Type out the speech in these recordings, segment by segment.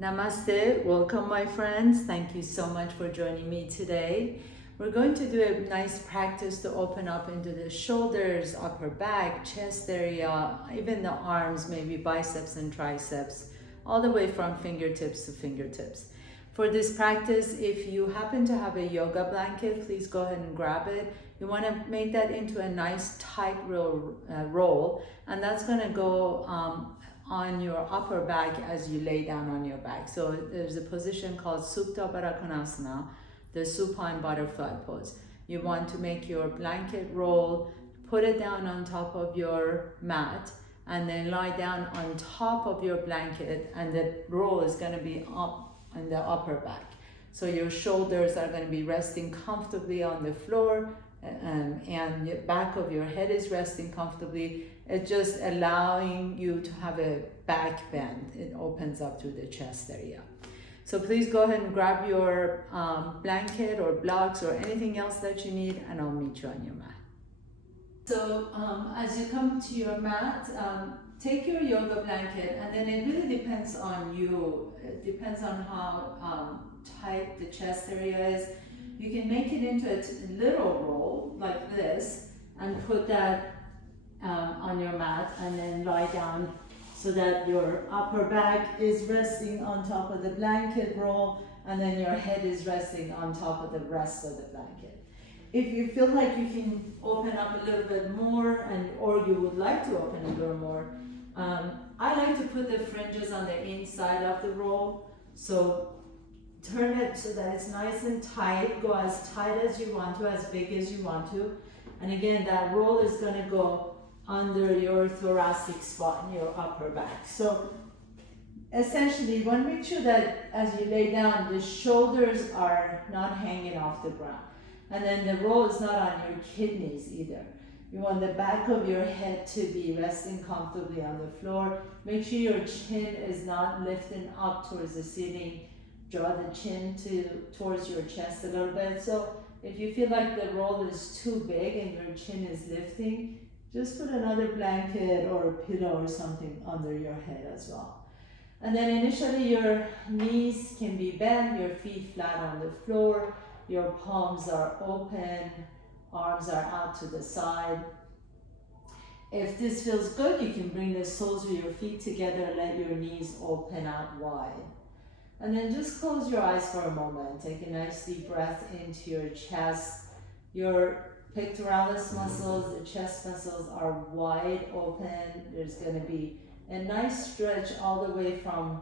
Namaste, welcome my friends. Thank you so much for joining me today. We're going to do a nice practice to open up into the shoulders, upper back, chest area, even the arms, maybe biceps and triceps, all the way from fingertips to fingertips. For this practice, if you happen to have a yoga blanket, please go ahead and grab it. You want to make that into a nice tight roll, and that's going to go on your upper back as you lay down on your back. So there's a position called Supta Baddha Konasana, the supine butterfly pose. You want to make your blanket roll, put it down on top of your mat, and then lie down on top of your blanket, and the roll is going to be up on the upper back. So your shoulders are going to be resting comfortably on the floor, and the back of your head is resting comfortably. It's just allowing you to have a back bend. It opens up through the chest area. So please go ahead and grab your blanket or blocks or anything else that you need, and I'll meet you on your mat. So as you come to your mat, take your yoga blanket, and then it really depends on you. It depends on how tight the chest area is. You can make it into a little roll like this and put that on your mat, and then lie down so that your upper back is resting on top of the blanket roll, and then your head is resting on top of the rest of the blanket. If you feel like you can open up a little bit more, or you would like to open a little more, I like to put the fringes on the inside of the roll. So turn it so that it's nice and tight. Go as tight as you want to, as big as you want to. And again, that roll is going to go under your thoracic spot in your upper back. So essentially, you want to make sure that as you lay down, the shoulders are not hanging off the ground. And then the roll is not on your kidneys either. You want the back of your head to be resting comfortably on the floor. Make sure your chin is not lifting up towards the ceiling. Draw the chin towards your chest a little bit. So if you feel like the roll is too big and your chin is lifting, just put another blanket or a pillow or something under your head as well. And then initially your knees can be bent, your feet flat on the floor, your palms are open, arms are out to the side. If this feels good, you can bring the soles of your feet together, let your knees open out wide. And then just close your eyes for a moment. Take a nice deep breath into your chest. Your pectoralis muscles, the chest muscles are wide open. There's going to be a nice stretch all the way from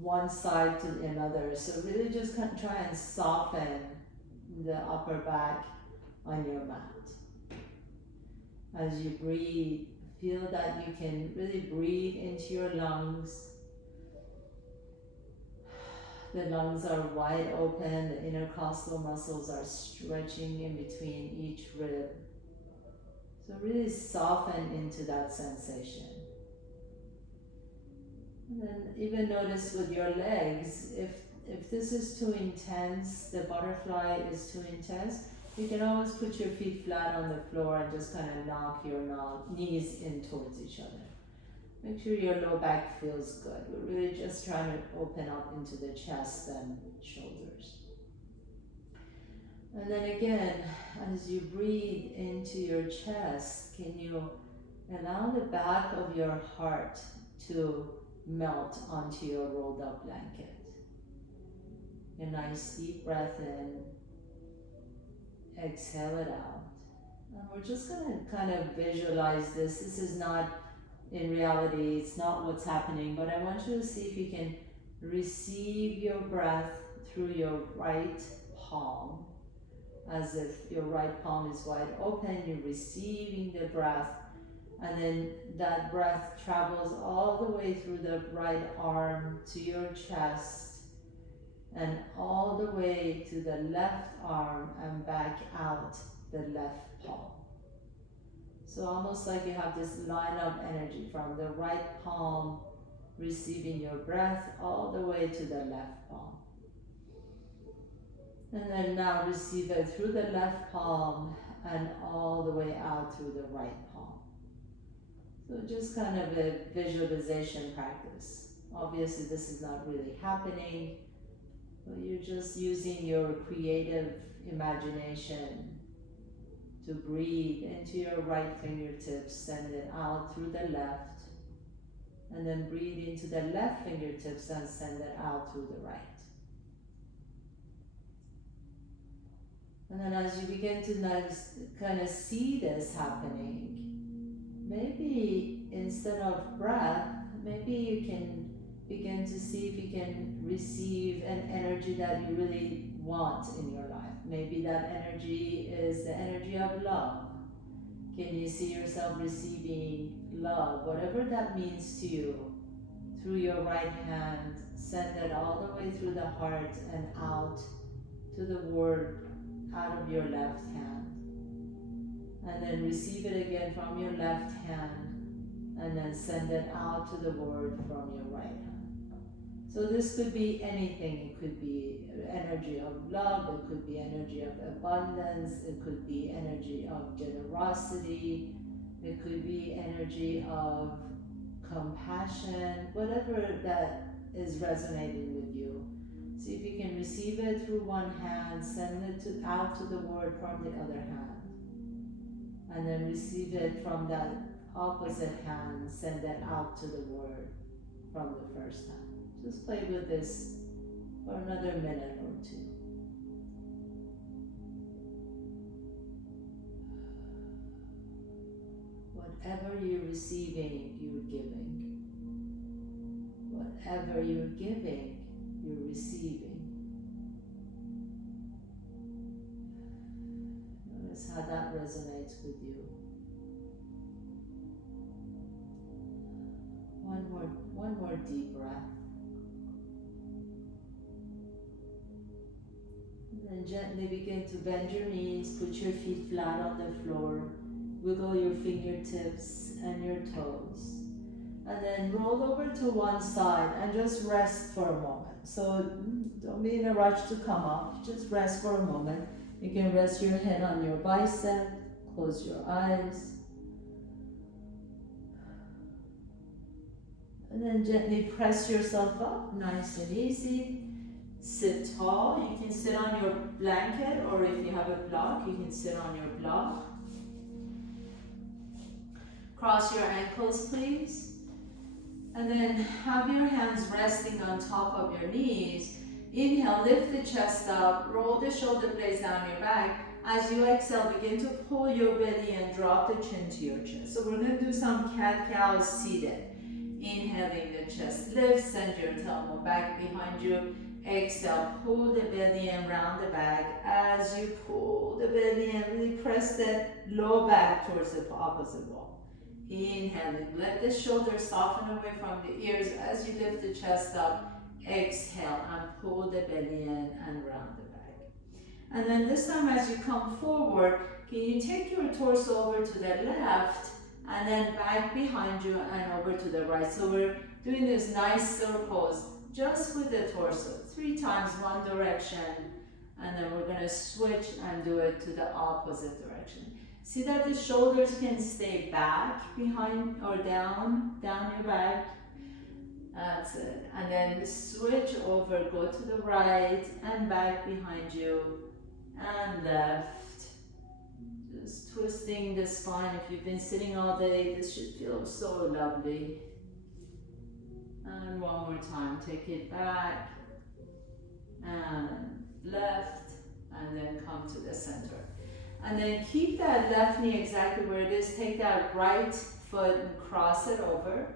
one side to another. So really just try and soften the upper back on your mat. As you breathe, feel that you can really breathe into your lungs. The lungs are wide open, the intercostal muscles are stretching in between each rib. So really soften into that sensation. And then even notice with your legs, if this is too intense, the butterfly is too intense, you can always put your feet flat on the floor and just kind of knock your knees in towards each other. Make sure your low back feels good. We're really just trying to open up into the chest and shoulders. And then again, as you breathe into your chest, can you allow the back of your heart to melt onto your rolled up blanket? A nice deep breath in, exhale it out. And we're just going to kind of visualize this. This is not, in reality, it's not what's happening, but I want you to see if you can receive your breath through your right palm, as if your right palm is wide open, you're receiving the breath, and then that breath travels all the way through the right arm to your chest, and all the way to the left arm and back out the left palm. So almost like you have this line of energy from the right palm receiving your breath all the way to the left palm. And then now receive it through the left palm and all the way out through the right palm. So just kind of a visualization practice Obviously, this is not really happening, but you're just using your creative imagination to breathe into your right fingertips, send it out through the left, and then breathe into the left fingertips and send it out through the right. And then as you begin to kind of see this happening, maybe instead of breath, maybe you can begin to see if you can receive an energy that you really want in your life. Maybe that energy is the energy of love. Can you see yourself receiving love, whatever that means to you, through your right hand? Send it all the way through the heart and out to the word out of your left hand. And then receive it again from your left hand, and then send it out to the word from your right hand. So this could be anything. It could be energy of love, it could be energy of abundance, it could be energy of generosity, it could be energy of compassion, whatever that is resonating with you. See if you can receive it through one hand, send it out to the word from the other hand, and then receive it from that opposite hand, send it out to the word from the first hand. Just play with this for another minute or two. Whatever you're receiving, you're giving. Whatever you're giving, you're receiving. Notice how that resonates with you. One more deep breath. And then gently begin to bend your knees, put your feet flat on the floor, wiggle your fingertips and your toes. And then roll over to one side and just rest for a moment. So don't be in a rush to come up, just rest for a moment. You can rest your head on your bicep, close your eyes. And then gently press yourself up, nice and easy. Sit tall. You can sit on your blanket, or if you have a block, you can sit on your block. Cross your ankles, please. And then have your hands resting on top of your knees. Inhale, lift the chest up, roll the shoulder blades down your back. As you exhale, begin to pull your belly and drop the chin to your chest. So we're going to do some cat-cow seated. Inhaling, the chest lifts, send your tailbone back behind you. Exhale, pull the belly and round the back. As you pull the belly and really press the low back towards the opposite wall. Inhaling, let the shoulders soften away from the ears as you lift the chest up. Exhale and pull the belly in and round the back. And then this time as you come forward, can you take your torso over to the left and then back behind you and over to the right. So we're doing these nice circles just with the torso. 3 times one direction, and then we're gonna switch and do it to the opposite direction. See that the shoulders can stay back, behind or down your back. That's it. And then switch over, go to the right and back behind you and left. Just twisting the spine. If you've been sitting all day, this should feel so lovely. And one more time, take it back and left, and then come to the center. And then keep that left knee exactly where it is. Take that right foot and cross it over.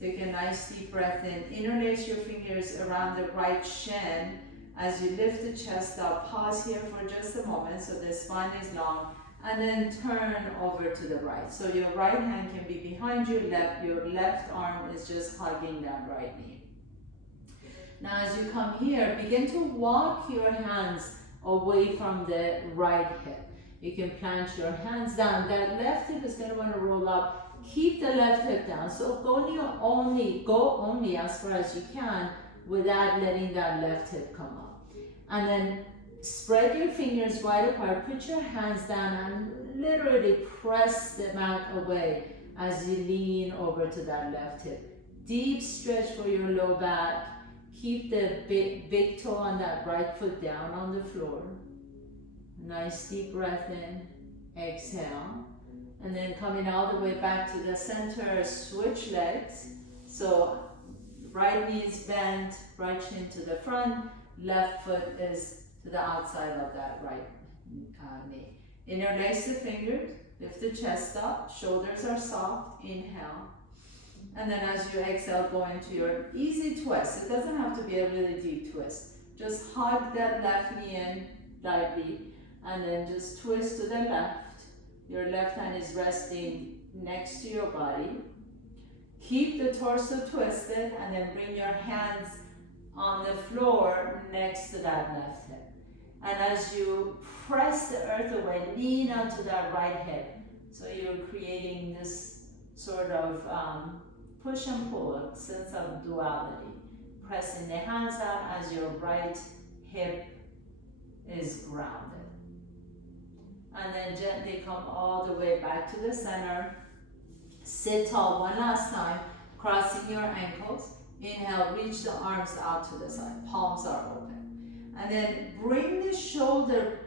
Take a nice deep breath in. Interlace your fingers around the right shin as you lift the chest up. Pause here for just a moment so the spine is long. And then turn over to the right. So your right hand can be behind your left arm is just hugging that right knee. Now as you come here, begin to walk your hands away from the right hip. You can plant your hands down. That left hip is going to want to roll up. Keep the left hip down. So go only as far as you can without letting that left hip come up. And then spread your fingers wide apart, put your hands down and literally press them out away as you lean over to that left hip. Deep stretch for your low back. Keep the big toe on that right foot down on the floor. Nice deep breath in. Exhale. And then coming all the way back to the center, switch legs. So right knee is bent, right shin to the front, left foot is to the outside of that right knee. Interlace the fingers, lift the chest up, shoulders are soft, inhale. And then as you exhale, go into your easy twist. It doesn't have to be a really deep twist. Just hug that left knee in lightly, and then just twist to the left. Your left hand is resting next to your body. Keep the torso twisted, and then bring your hands on the floor next to that left hip. And as you press the earth away, lean onto that right hip. So you're creating this sort of push and pull, a sense of duality. Pressing the hands out as your right hip is grounded. And then gently come all the way back to the center. Sit tall one last time, crossing your ankles. Inhale, reach the arms out to the side. Palms are open. And then bring the shoulders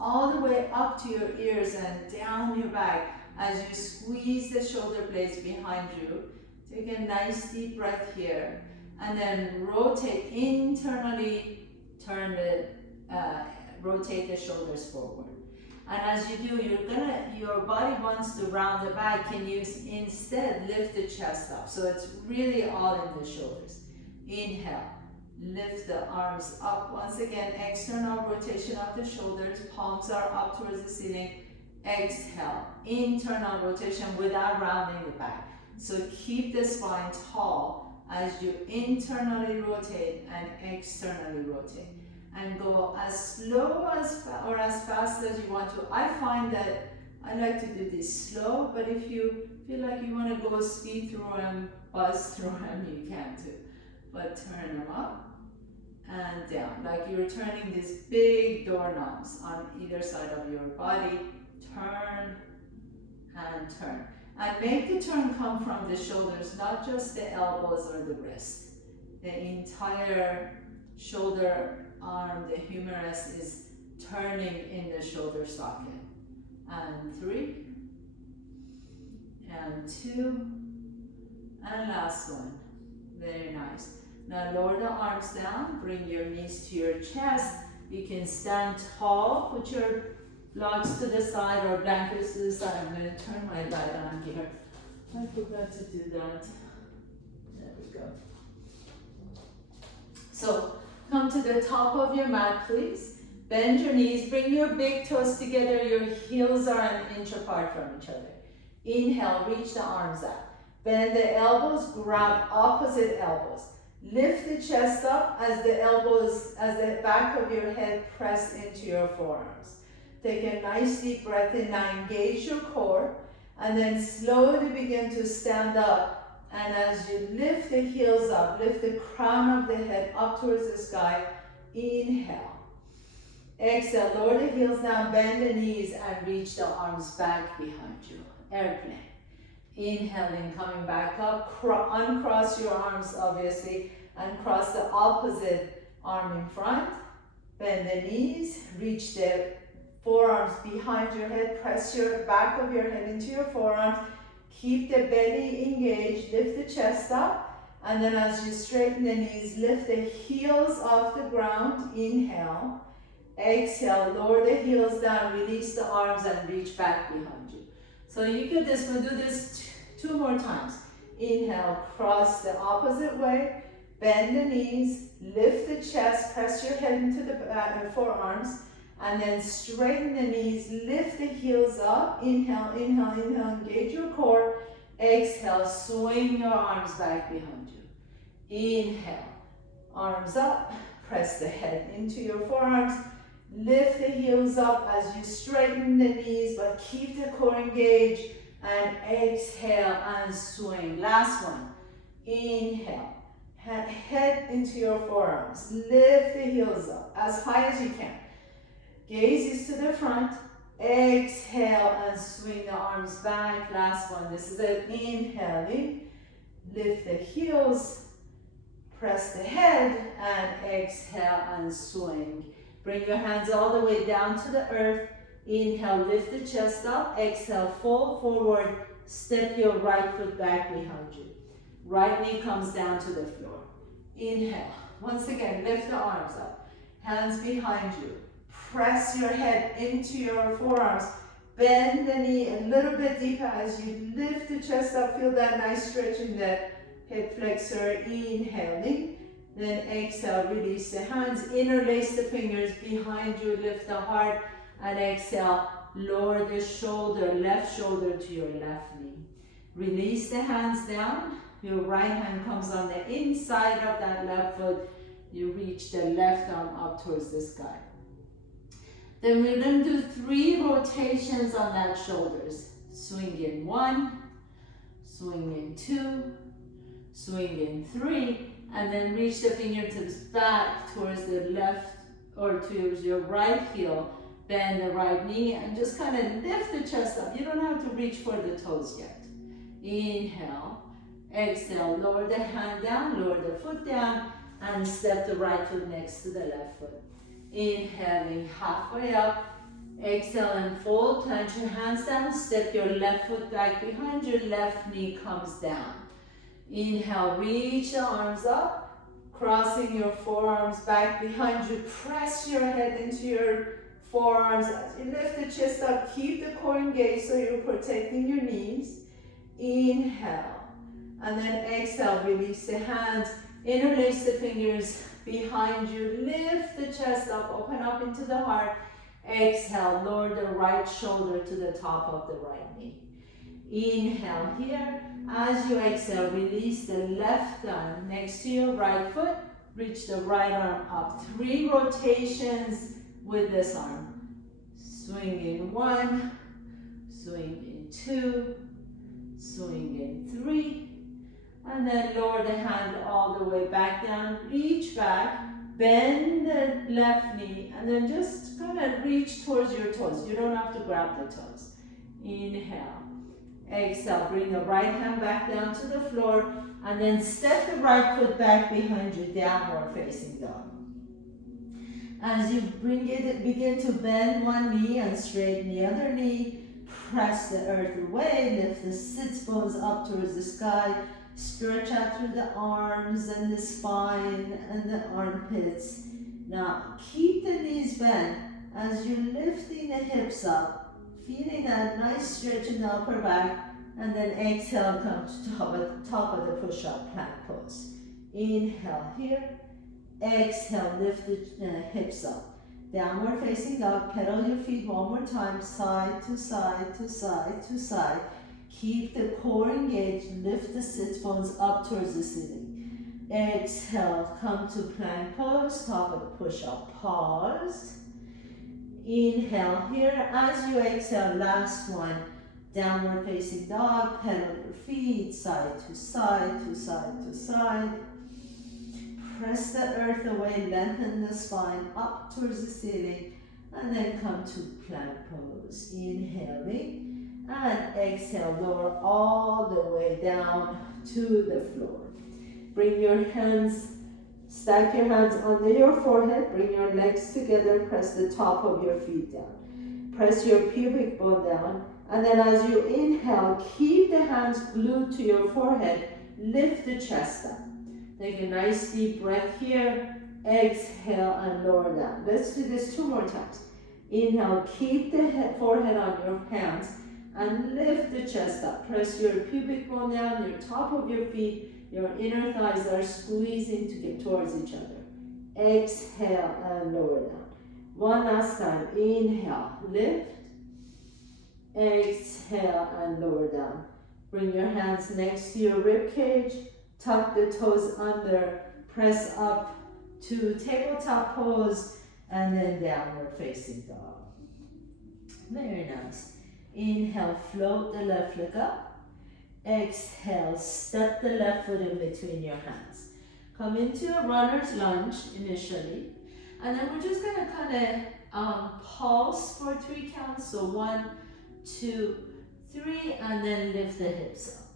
all the way up to your ears and down your back as you squeeze the shoulder blades behind you. Take a nice deep breath here. And then rotate internally, rotate the shoulders forward. And as you do, your body wants to round the back, and you instead lift the chest up. So it's really all in the shoulders. Inhale, lift the arms up. Once again, external rotation of the shoulders, palms are up towards the ceiling. Exhale, internal rotation without rounding the back. So keep the spine tall as you internally rotate and externally rotate. And go as slow or as fast as you want to. I find that I like to do this slow, but if you feel like you want to go speed through them, buzz through them, you can too. But turn them up and down, like you're turning these big doorknobs on either side of your body. Turn and turn. And make the turn come from the shoulders, not just the elbows or the wrist. The entire shoulder arm, the humerus, is turning in the shoulder socket. And 3, and 2, and last one. Very nice. Now lower the arms down, bring your knees to your chest. You can stand tall, put your blocks to the side or blankets to the side. I'm going to turn my light on here. I forgot to do that. There we go. So come to the top of your mat, please. Bend your knees, bring your big toes together. Your heels are an inch apart from each other. Inhale, reach the arms out. Bend the elbows, grab opposite elbows. Lift the chest up as the back of your head press into your forearms. Take a nice deep breath in. Now engage your core, and then slowly begin to stand up. And as you lift the heels up, lift the crown of the head up towards the sky. Inhale. Exhale, lower the heels down, bend the knees, and reach the arms back behind you. Airplane. Inhaling, coming back up, uncross your arms obviously, and cross the opposite arm in front. Bend the knees, reach the forearms behind your head, press your back of your head into your forearms. Keep the belly engaged, lift the chest up, and then as you straighten the knees, lift the heels off the ground. Inhale. Exhale, lower the heels down, release the arms, and reach back behind you. So you get this, we'll do this 2 more times. Inhale, cross the opposite way, bend the knees, lift the chest, press your head into the forearms, and then straighten the knees, lift the heels up. Inhale, inhale, inhale, engage your core. Exhale, swing your arms back behind you. Inhale, arms up, press the head into your forearms. Lift the heels up as you straighten the knees, but keep the core engaged. And exhale and swing. Last one. Inhale. Head into your forearms. Lift the heels up as high as you can. Gaze is to the front. Exhale and swing the arms back. Last one. This is an inhale in. Lift the heels, press the head, and exhale and swing. Bring your hands all the way down to the earth. Inhale, lift the chest up. Exhale, fold forward. Step your right foot back behind you. Right knee comes down to the floor. Inhale. Once again, lift the arms up. Hands behind you. Press your head into your forearms. Bend the knee a little bit deeper as you lift the chest up. Feel that nice stretch in the hip flexor. Inhaling. Then exhale, release the hands. Interlace the fingers behind you. Lift the heart. And exhale, lower the shoulder, left shoulder to your left knee. Release the hands down. Your right hand comes on the inside of that left foot. You reach the left arm up towards the sky. Then we're going to do 3 rotations on that shoulders. Swing in 1, swing in 2, swing in 3, and then reach the fingertips back towards the left or towards your right heel. Bend the right knee and just kind of lift the chest up. You don't have to reach for the toes yet. Inhale, exhale, lower the hand down, lower the foot down, and step the right foot next to the left foot. Inhaling halfway up, exhale and fold, plant your hands down, step your left foot back behind your left knee comes down. Inhale, reach the arms up, crossing your forearms back behind you, press your head into your forearms as you lift the chest up. Keep the core engaged so you're protecting your knees. Inhale. And then exhale, release the hands. Interlace the fingers behind you. Lift the chest up, open up into the heart. Exhale, lower the right shoulder to the top of the right knee. Inhale here. As you exhale, release the left arm next to your right foot. Reach the right arm up. 3 rotations with this arm. Swing in 1, swing in 2, swing in 3, and then lower the hand all the way back down, reach back, bend the left knee, and then just kind of reach towards your toes. You don't have to grab the toes. Inhale, exhale, bring the right hand back down to the floor, and then step the right foot back behind you, downward facing dog. As you begin to bend one knee and straighten the other knee, press the earth away, lift the sits bones up towards the sky, stretch out through the arms and the spine and the armpits. Now keep the knees bent as you're lifting the hips up, feeling that nice stretch in the upper back, and then exhale, come to top of the push-up plank pose. Inhale here. Exhale, lift the hips up. Downward facing dog, pedal your feet one more time, side to side to side to side. Keep the core engaged, lift the sits bones up towards the ceiling. Exhale, come to plank pose, top of the push-up, pause. Inhale here, as you exhale, last one. Downward facing dog, pedal your feet, side to side to side to side. Press the earth away, lengthen the spine up towards the ceiling, and then come to plank pose. Inhaling, and exhale, lower all the way down to the floor. Bring your hands, stack your hands under your forehead, bring your legs together, press the top of your feet down. Press your pubic bone down, and then as you inhale, keep the hands glued to your forehead, lift the chest up. Take a nice deep breath here. Exhale and lower down. Let's do this 2 more times. Inhale, keep the forehead on your hands and lift the chest up. Press your pubic bone down, your top of your feet, your inner thighs are squeezing to get towards each other. Exhale and lower down. One last time. Inhale, lift. Exhale and lower down. Bring your hands next to your rib cage. Tuck the toes under, press up to tabletop pose, and then downward facing dog. Very nice. Inhale, float the left leg up. Exhale, step the left foot in between your hands. Come into a runner's lunge initially, and then we're just gonna kind of pulse for 3 counts. So 1, 2, 3, and then lift the hips up.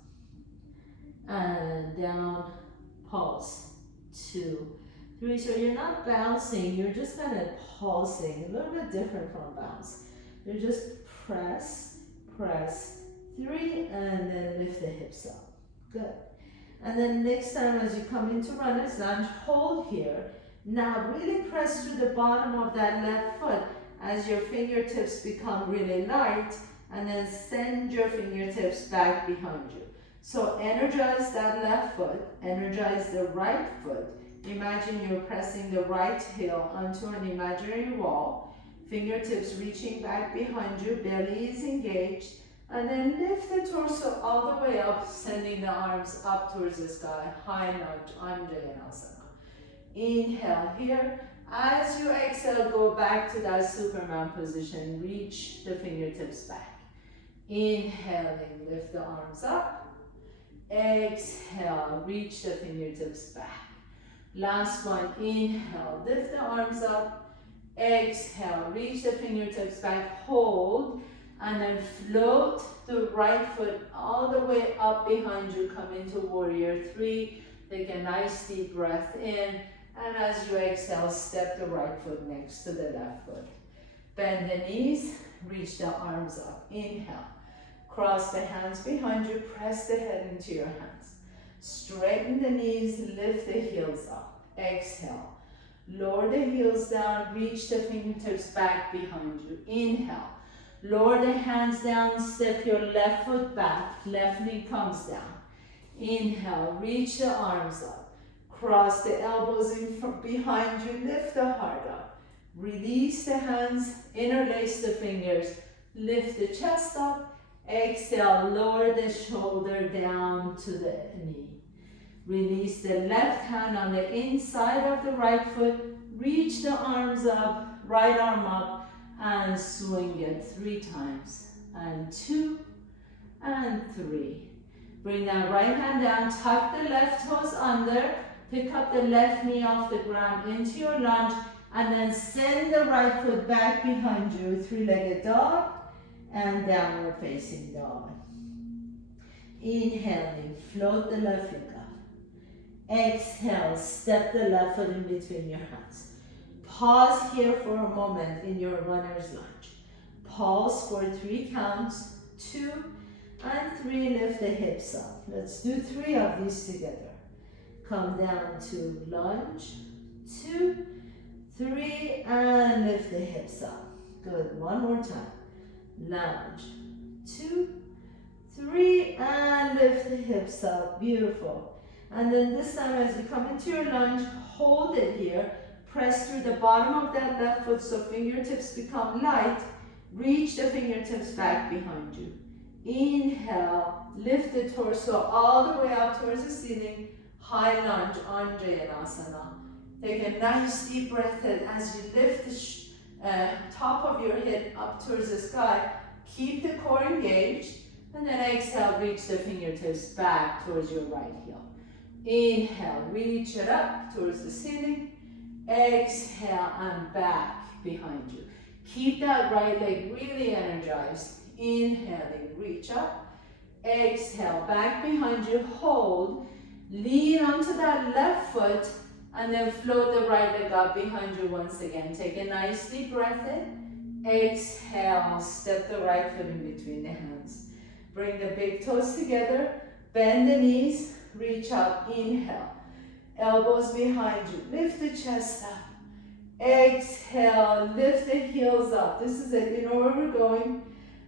and down, pulse, 2, 3. So you're not bouncing, you're just kind of pulsing, a little bit different from bounce. You're just press, press, 3, and then lift the hips up. Good. And then next time as you come into runner's lunge, hold here. Now really press through the bottom of that left foot as your fingertips become really light, and then send your fingertips back behind you. So energize that left foot, energize the right foot. Imagine you're pressing the right heel onto an imaginary wall, fingertips reaching back behind you, belly is engaged, and then lift the torso all the way up, sending the arms up towards the sky, high lunge, Anjayanasana. Inhale here. As you exhale, go back to that Superman position, reach the fingertips back. Inhaling, lift the arms up. Exhale, reach the fingertips back. Last one, inhale, lift the arms up. Exhale, reach the fingertips back, hold, and then float the right foot all the way up behind you. Come into warrior 3. Take a nice deep breath in, and as you exhale, step the right foot next to the left foot. Bend the knees, reach the arms up. Inhale, cross the hands behind you, press the head into your hands. Straighten the knees, lift the heels up. Exhale, lower the heels down, reach the fingertips back behind you. Inhale, lower the hands down, step your left foot back, left knee comes down. Inhale, reach the arms up, cross the elbows in from behind you, lift the heart up. Release the hands, interlace the fingers, lift the chest up. Exhale, lower the shoulder down to the knee. Release the left hand on the inside of the right foot, reach the arms up, right arm up, and swing it 3 times. And 2, and 3. Bring that right hand down, tuck the left toes under, pick up the left knee off the ground into your lunge, and then send the right foot back behind you, 3-legged dog, and downward facing dog. Inhaling, float the left leg up. Exhale, step the left foot in between your hands. Pause here for a moment in your runner's lunge. Pause for 3 counts, 2 and 3, lift the hips up. Let's do 3 of these together. Come down to lunge, 2, 3, and lift the hips up. Good, one more time. Lunge, 2, 3, and lift the hips up, beautiful. And then this time as you come into your lunge, hold it here. Press through the bottom of that left foot so fingertips become light. Reach the fingertips back behind you. Inhale, lift the torso all the way up towards the ceiling. High lunge, Anjayanasana. Take a nice deep breath in as you lift the top of your head up towards the sky. Keep the core engaged. And then exhale, reach the fingertips back towards your right heel. Inhale, reach it up towards the ceiling. Exhale, and back behind you. Keep that right leg really energized. Inhaling, reach up. Exhale, back behind you, hold. Lean onto that left foot, and then float the right leg up behind you once again. Take a nice deep breath in. Exhale, step the right foot in between the hands. Bring the big toes together, bend the knees, reach up, inhale. Elbows behind you, lift the chest up. Exhale, lift the heels up. This is it, you know where we're going.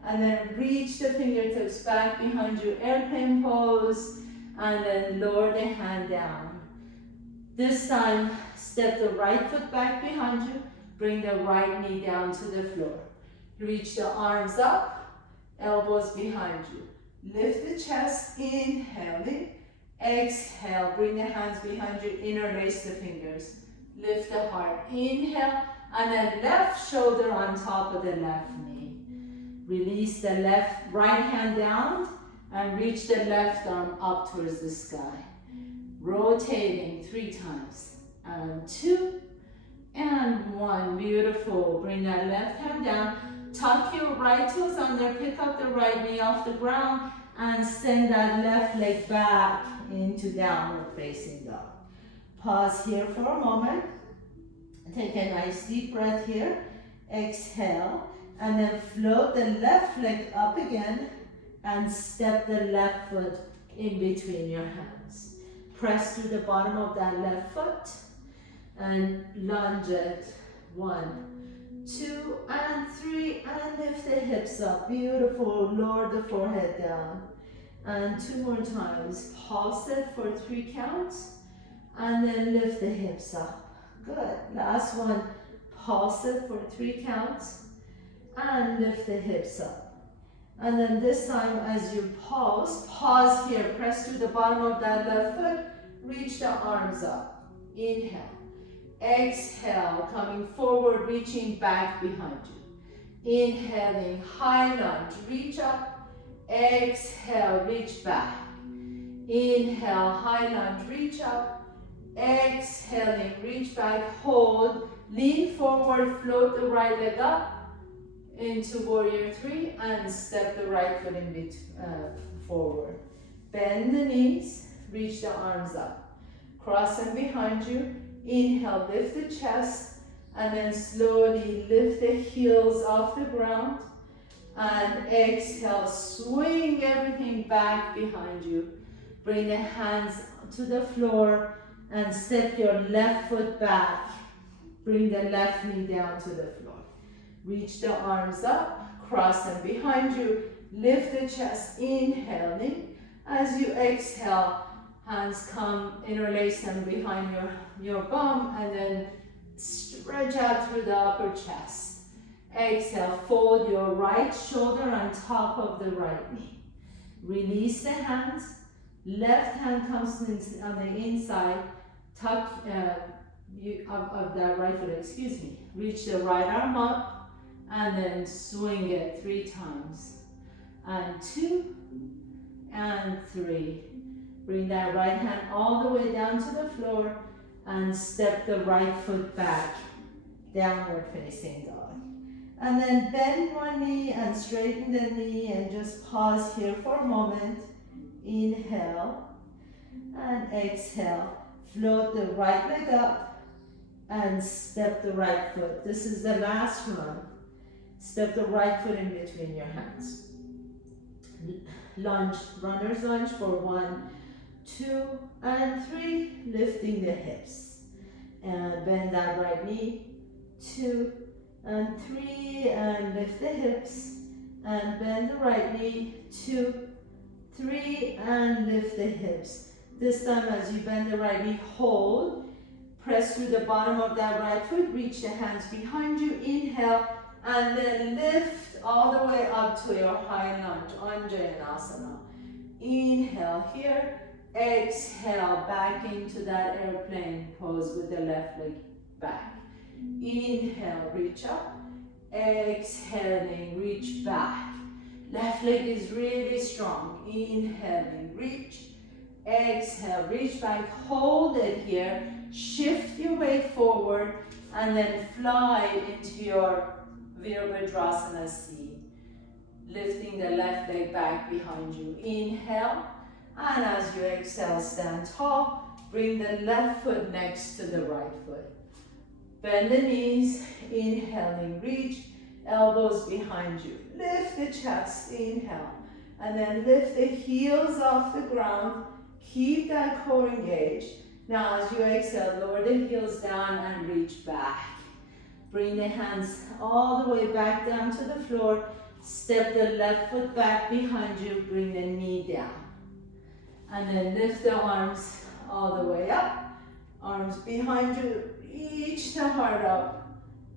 And then reach the fingertips back behind you, airplane pose, and then lower the hand down. This time, step the right foot back behind you, bring the right knee down to the floor. Reach the arms up, elbows behind you. Lift the chest, inhaling. Exhale, bring the hands behind you, interlace the fingers. Lift the heart, inhale, and then left shoulder on top of the left knee. Release the right hand down and reach the left arm up towards the sky. Rotating 3 times. And 2, and 1. Beautiful. Bring that left hand down. Tuck your right toes under, pick up the right knee off the ground, and send that left leg back into downward facing dog. Pause here for a moment. Take a nice deep breath here. Exhale. And then float the left leg up again and step the left foot in between your hands. Press through the bottom of that left foot and lunge it. 1, 2, and 3, and lift the hips up. Beautiful. Lower the forehead down. And 2 more times. Pulse it for 3 counts, and then lift the hips up. Good. Last one. Pulse it for 3 counts, and lift the hips up. And then this time as you pause here. Press through the bottom of that left foot. Reach the arms up. Inhale. Exhale, coming forward, reaching back behind you. Inhaling, high lunge, reach up. Exhale, reach back. Inhale, high lunge, reach up. Exhaling, reach back, hold. Lean forward, float the right leg up into warrior 3 and step the right foot in forward. Bend the knees, reach the arms up. Cross them behind you. Inhale, lift the chest, and then slowly lift the heels off the ground. And exhale, swing everything back behind you. Bring the hands to the floor and step your left foot back. Bring the left knee down to the floor. Reach the arms up, cross them behind you. Lift the chest, inhaling. As you exhale, hands come, interlace them behind your bum, and then stretch out through the upper chest. Exhale, fold your right shoulder on top of the right knee. Release the hands. Left hand comes on the inside, tuck of that right foot, excuse me. Reach the right arm up, and then swing it 3 times. And 2, and 3. Bring that right hand all the way down to the floor and step the right foot back, downward facing dog. And then bend one knee and straighten the knee and just pause here for a moment. Inhale and exhale. Float the right leg up and step the right foot. This is the last one. Step the right foot in between your hands. Lunge, runner's lunge for 1, 2, and 3, lifting the hips. And bend that right knee, 2, and 3, and lift the hips. And bend the right knee, 2, 3, and lift the hips. This time as you bend the right knee, hold. Press through the bottom of that right foot, reach the hands behind you, inhale, and then lift all the way up to your high lunge, Anjaneyasana. Inhale here. Exhale, back into that airplane pose with the left leg back. Inhale, reach up. Exhaling, reach back. Left leg is really strong. Inhaling, reach. Exhale, reach back. Hold it here. Shift your weight forward and then fly into your Virabhadrasana seat. Lifting the left leg back behind you. Inhale. And as you exhale, stand tall. Bring the left foot next to the right foot. Bend the knees. Inhaling, reach. Elbows behind you. Lift the chest. Inhale. And then lift the heels off the ground. Keep that core engaged. Now as you exhale, lower the heels down and reach back. Bring the hands all the way back down to the floor. Step the left foot back behind you. Bring the knee down. And then lift the arms all the way up. Arms behind you. Reach the heart up.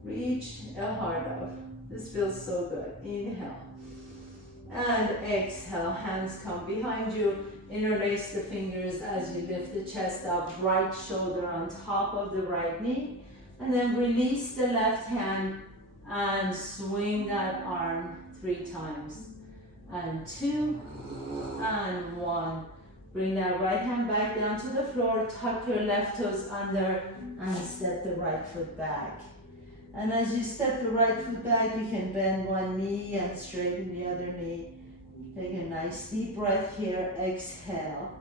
Reach the heart up. This feels so good. Inhale. And exhale. Hands come behind you. Interlace the fingers as you lift the chest up. Right shoulder on top of the right knee. And then release the left hand and swing that arm 3 times. And 2, and 1. Bring that right hand back down to the floor, tuck your left toes under, and step the right foot back. And as you step the right foot back, you can bend one knee and straighten the other knee. Take a nice deep breath here, exhale.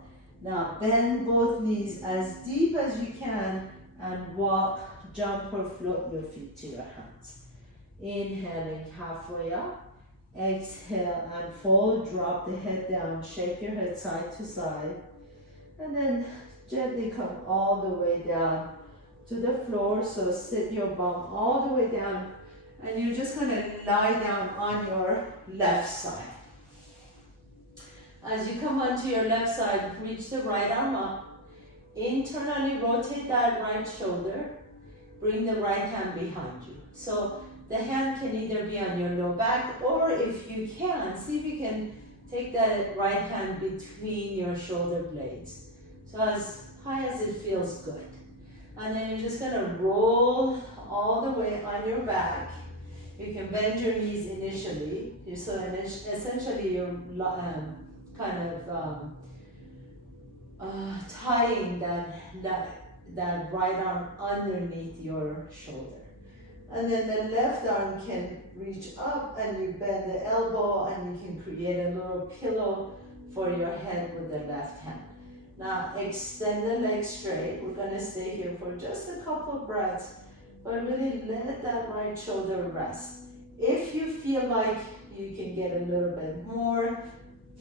Now bend both knees as deep as you can and walk, jump or float your feet to your hands. Inhaling halfway up. Exhale and fold, drop the head down, shake your head side to side. And then gently come all the way down to the floor. So sit your bum all the way down and you're just going to lie down on your left side. As you come onto your left side, reach the right arm up. Internally rotate that right shoulder. Bring the right hand behind you. So the hand can either be on your low back, or if you can, see if you can take that right hand between your shoulder blades. So as high as it feels good. And then you're just gonna roll all the way on your back. You can bend your knees initially. So essentially you're tying that right arm underneath your shoulder. And then the left arm can reach up and you bend the elbow and you can create a little pillow for your head with the left hand. Now extend the legs straight. We're gonna stay here for just a couple of breaths, but really let that right shoulder rest. If you feel like you can get a little bit more,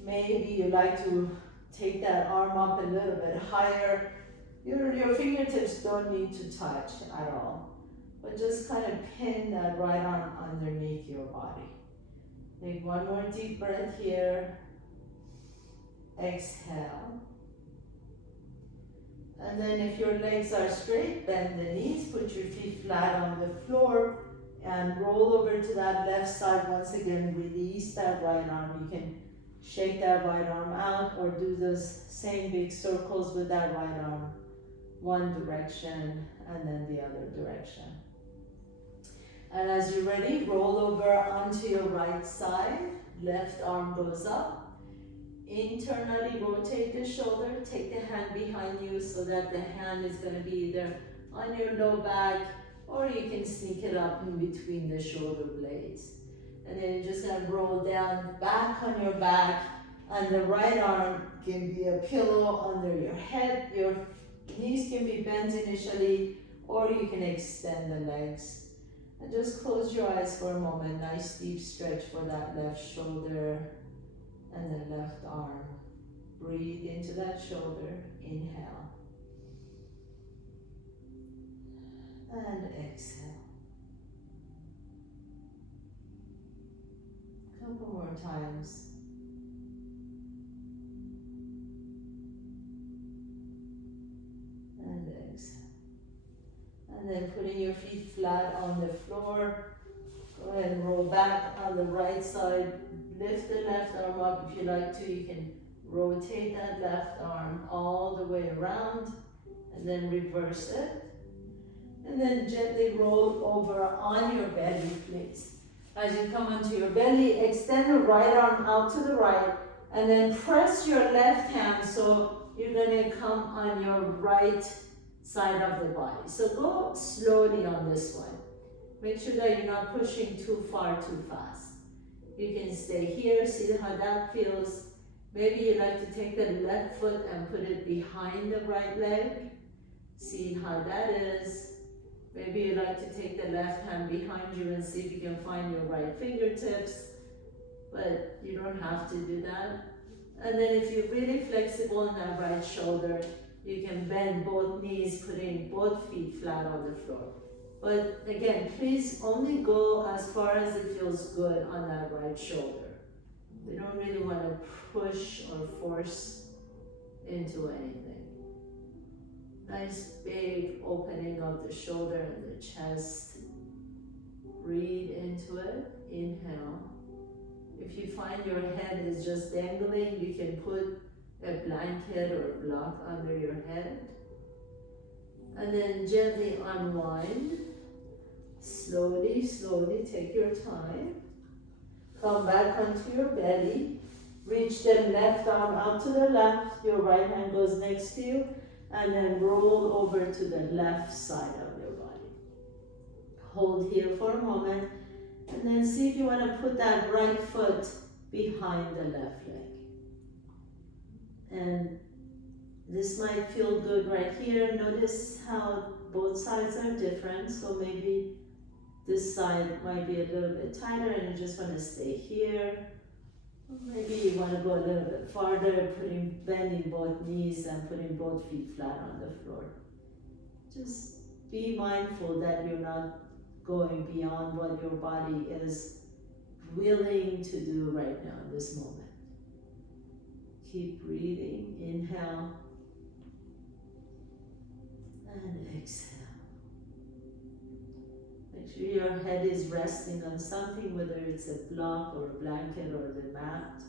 maybe you like to take that arm up a little bit higher. Your fingertips don't need to touch at all, but just kind of pin that right arm underneath your body. Take one more deep breath here. Exhale. And then if your legs are straight, bend the knees, put your feet flat on the floor, and roll over to that left side. Once again, release that right arm. You can shake that right arm out or do those same big circles with that right arm. One direction and then the other direction. And as you're ready, roll over onto your right side. Left arm goes up. Internally rotate the shoulder. Take the hand behind you so that the hand is going to be either on your low back or you can sneak it up in between the shoulder blades. And then you're just going to roll down back on your back, and the right arm can be a pillow under your head. Your knees can be bent initially, or you can extend the legs. And just close your eyes for a moment. Nice deep stretch for that left shoulder and the left arm. Breathe into that shoulder. Inhale. And exhale. Couple more times. And exhale. And then putting your feet flat on the floor. Go ahead and roll back on the right side. Lift the left arm up. If you like to, you can rotate that left arm all the way around and then reverse it. And then gently roll over on your belly, please. As you come onto your belly, extend the right arm out to the right and then press your left hand so you're going to come on your right side of the body. So go slowly on this one. Make sure that you're not pushing too far too fast. You can stay here, see how that feels. Maybe you like to take the left foot and put it behind the right leg. See how that is. Maybe you like to take the left hand behind you and see if you can find your right fingertips, but you don't have to do that. And then if you're really flexible in that right shoulder, you can bend both knees, putting both feet flat on the floor. But again, please only go as far as it feels good on that right shoulder. We don't really want to push or force into anything. Nice big opening of the shoulder and the chest. Breathe into it. Inhale. If you find your head is just dangling, you can put a blanket or a block under your head. And then gently unwind. Slowly, slowly take your time. Come back onto your belly. Reach the left arm out to the left. Your right hand goes next to you. And then roll over to the left side of your body. Hold here for a moment. And then see if you want to put that right foot behind the left leg. And This might feel good right here. Notice how both sides are different. So maybe this side might be a little bit tighter and you just want to stay here. Or maybe you want to go a little bit farther, bending both knees and putting both feet flat on the floor. Just be mindful that you're not going beyond what your body is willing to do right now in this moment. Keep breathing. Inhale and exhale. Make sure your head is resting on something, whether it's a block or a blanket or the mat.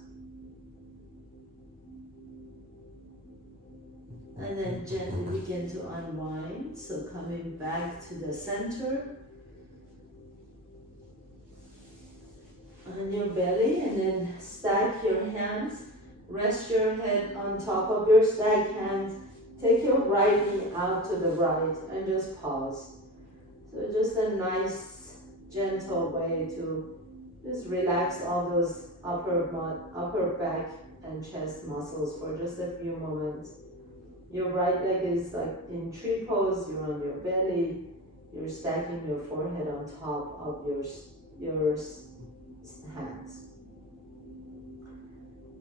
And then gently begin to unwind. So coming back to the center on your belly, and then stack your hands. Rest your head on top of your stacked hands. Take your right knee out to the right and just pause. So just a nice, gentle way to just relax all those upper back and chest muscles for just a few moments. Your right leg is like in tree pose, you're on your belly, you're stacking your forehead on top of your hands.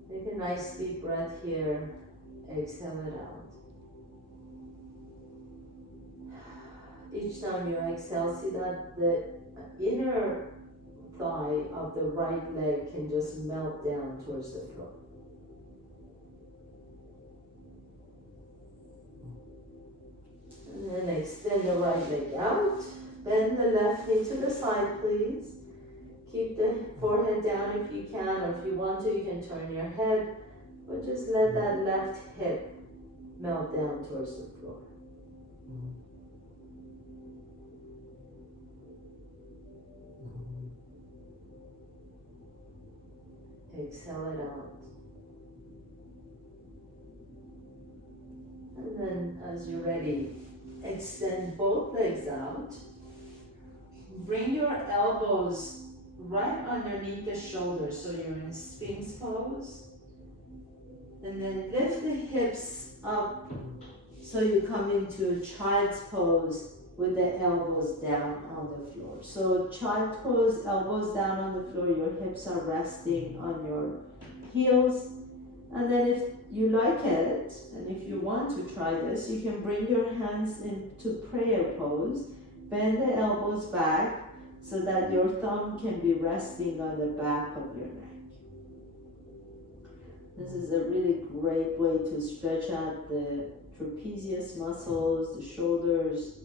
Take a nice deep breath here, exhale it out. Each time you exhale, see that the inner thigh of the right leg can just melt down towards the floor. And then extend the right leg out. Bend the left knee to the side, please. Keep the forehead down if you can, or if you want to, you can turn your head, but just let that left hip melt down towards the floor. Exhale it out. And then as you're ready, extend both legs out. Bring your elbows right underneath the shoulders, so you're in Sphinx pose. And then lift the hips up so you come into child's pose with the elbows down on the floor. So child pose, elbows down on the floor, your hips are resting on your heels. And then if you like it, and if you want to try this, you can bring your hands into prayer pose, bend the elbows back so that your thumb can be resting on the back of your neck. This is a really great way to stretch out the trapezius muscles, the shoulders,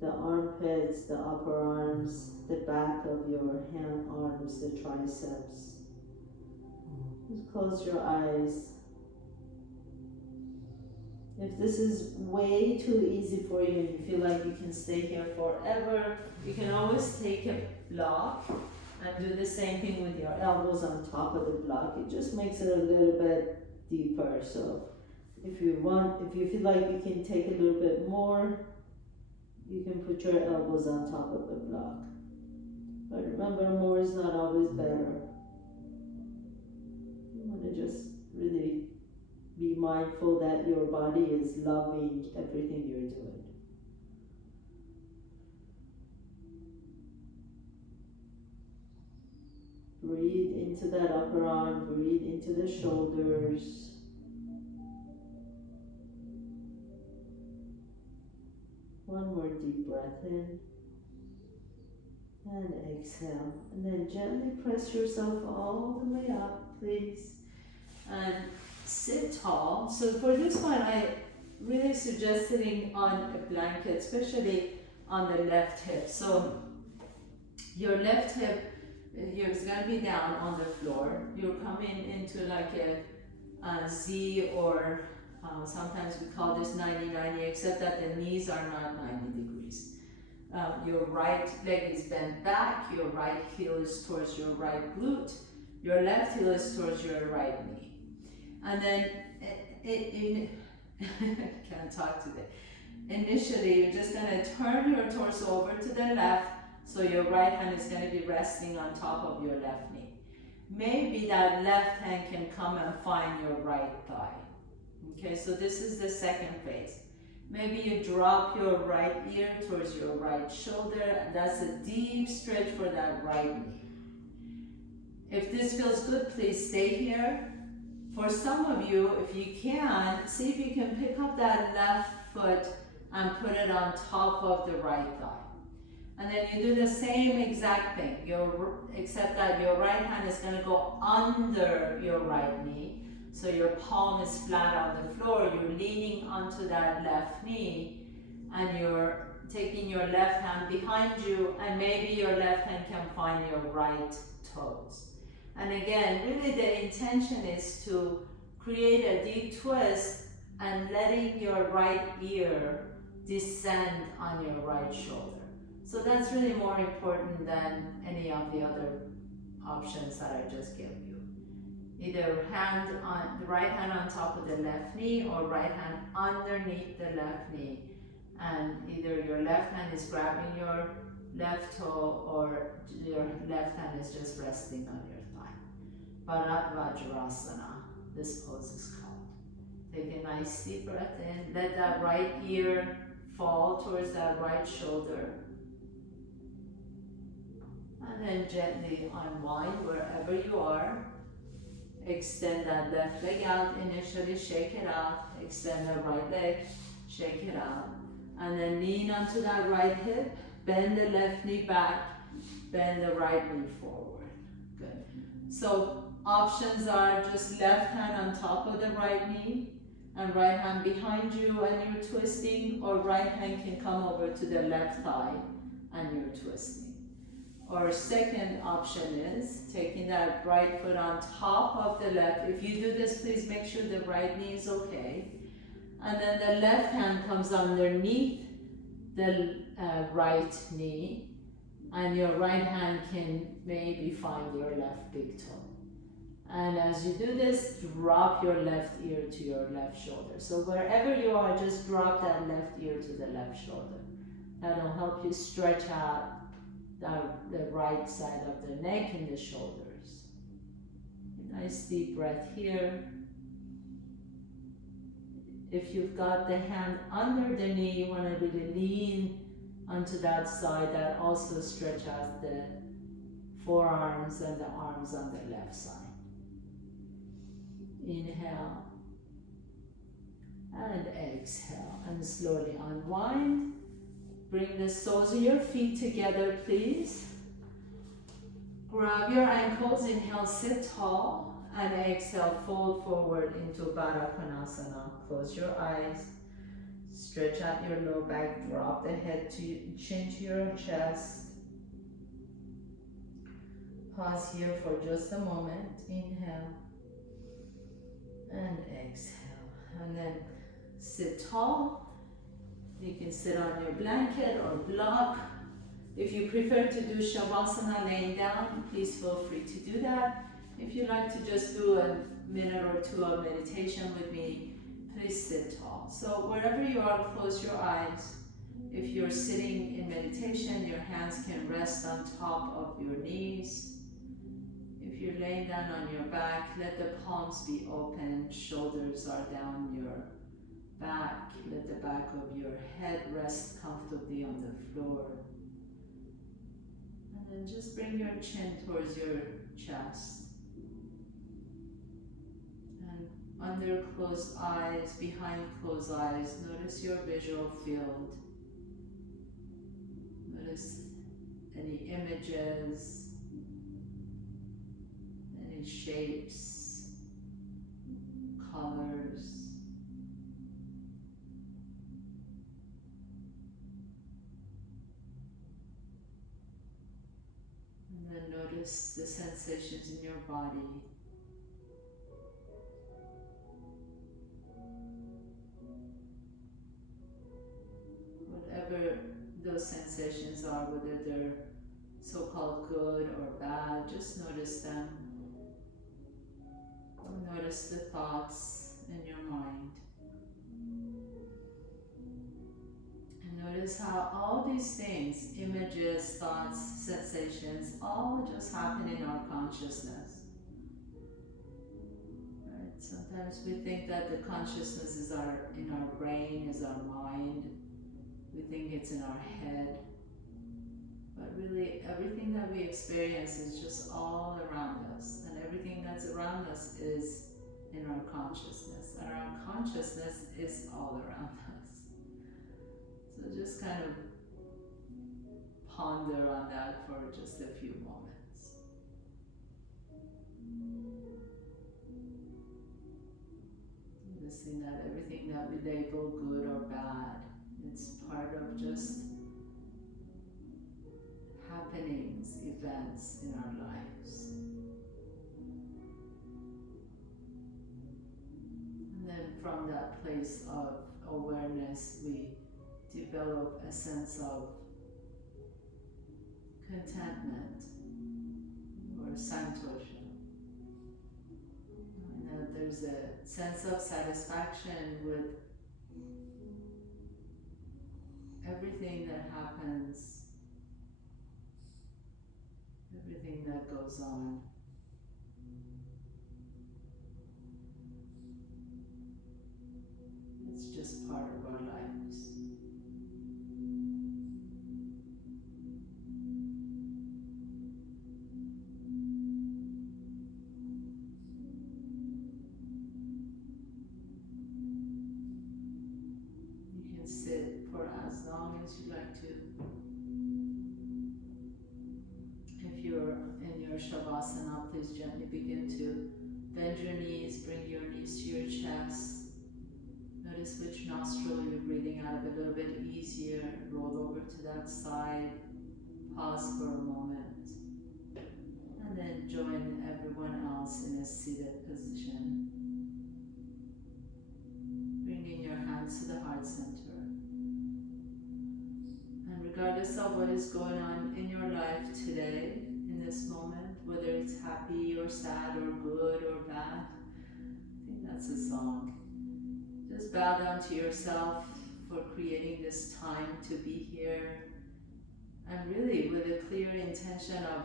the armpits, the upper arms, the back of your arms, the triceps. Just close your eyes. If this is way too easy for you and you feel like you can stay here forever, you can always take a block and do the same thing with your elbows on top of the block. It just makes it a little bit deeper. So if you feel like you can take a little bit more, you can put your elbows on top of the block. But remember, more is not always better. You want to just really be mindful that your body is loving everything you're doing. Breathe into that upper arm, breathe into the shoulders. One more deep breath in. And exhale. And then gently press yourself all the way up, please. And sit tall. So for this one, I really suggest sitting on a blanket, especially on the left hip. So your left hip is going to be down on the floor. You're coming into like a Z, or sometimes we call this 90-90, except that the knees are not 90 degrees. Your right leg is bent back, your right heel is towards your right glute, your left heel is towards your right knee. And then, can't talk today. Initially, you're just going to turn your torso over to the left, so your right hand is going to be resting on top of your left knee. Maybe that left hand can come and find your right thigh. Okay, so this is the second phase. Maybe you drop your right ear towards your right shoulder, and that's a deep stretch for that right knee. If this feels good, please stay here. For some of you, if you can, see if you can pick up that left foot and put it on top of the right thigh. And then you do the same exact thing, except that your right hand is going to go under your right knee. So your palm is flat on the floor, you're leaning onto that left knee, and you're taking your left hand behind you, and maybe your left hand can find your right toes. And again, really the intention is to create a deep twist and letting your right ear descend on your right shoulder. So that's really more important than any of the other options that I just gave you. Either the right hand on top of the left knee, or right hand underneath the left knee. And either your left hand is grabbing your left toe, or your left hand is just resting on your thigh. Bharadvajrasana, this pose is called. Take a nice deep breath in. Let that right ear fall towards that right shoulder. And then gently unwind wherever you are. Extend that left leg out initially, shake it out. Extend the right leg, shake it out. And then lean onto that right hip. Bend the left knee back, bend the right knee forward. Good. So options are just left hand on top of the right knee, and right hand behind you and you're twisting, or right hand can come over to the left thigh and you're twisting. Or second option is taking that right foot on top of the left. If you do this, please make sure the right knee is okay. And then the left hand comes underneath the right knee, and your right hand can maybe find your left big toe. And as you do this, drop your left ear to your left shoulder. So wherever you are, just drop that left ear to the left shoulder. That'll help you stretch out the right side of the neck and the shoulders. Nice deep breath here. If you've got the hand under the knee, you want to really lean onto that side. That also stretch out the forearms and the arms on the left side. Inhale and exhale, and slowly unwind. Bring the soles of your feet together, please. Grab your ankles, inhale, sit tall, and exhale, fold forward into Baddha Konasana. Close your eyes, stretch out your low back, drop the head to chin to your chest. Pause here for just a moment. Inhale and exhale, and then sit tall. You can sit on your blanket or block. If you prefer to do Shavasana laying down, please feel free to do that. If you'd like to just do a minute or two of meditation with me, please sit tall. So wherever you are, close your eyes. If you're sitting in meditation, your hands can rest on top of your knees. If you're laying down on your back, let the palms be open, shoulders are down your back. Let the back of your head rest comfortably on the floor. And then just bring your chin towards your chest. And under closed eyes, behind closed eyes, notice your visual field. Notice any images, any shapes, colors. And then notice the sensations in your body. Whatever those sensations are, whether they're so-called good or bad, just notice them. Or notice the thoughts in your mind. And notice how all these things, images, thoughts, sensations, all just happen in our consciousness. Right? Sometimes we think that the consciousness is in our brain, is our mind. We think it's in our head. But really, everything that we experience is just all around us. And everything that's around us is in our consciousness. And our consciousness is all around us. So just kind of ponder on that for just a few moments. Noticing that everything that we label good or bad, it's part of just happenings, events in our lives. And then from that place of awareness, we develop a sense of contentment or santosha. And that there's a sense of satisfaction with everything that happens, everything that goes on. It's just part of our lives. You can sit for as long as you like to. If you're in your Shavasana, please gently begin to bend your knees, bring your knees to your chest. Notice which nostril you're breathing out of a little bit easier. Roll over to that side. Pause for a moment. And then join everyone else in a seated position. Bringing your hands to the heart center. And regardless of what is going on in your life today, in this moment, whether it's happy or sad or good or bad, I think that's a song. Just bow down to yourself for creating this time to be here, and really with a clear intention of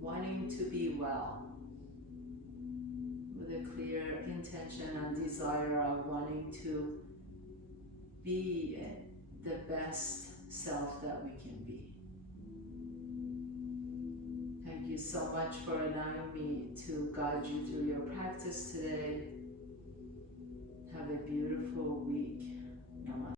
wanting to be well, with a clear intention and desire of wanting to be the best self that we can be. Thank you so much for allowing me to guide you through your practice today. Have a beautiful week.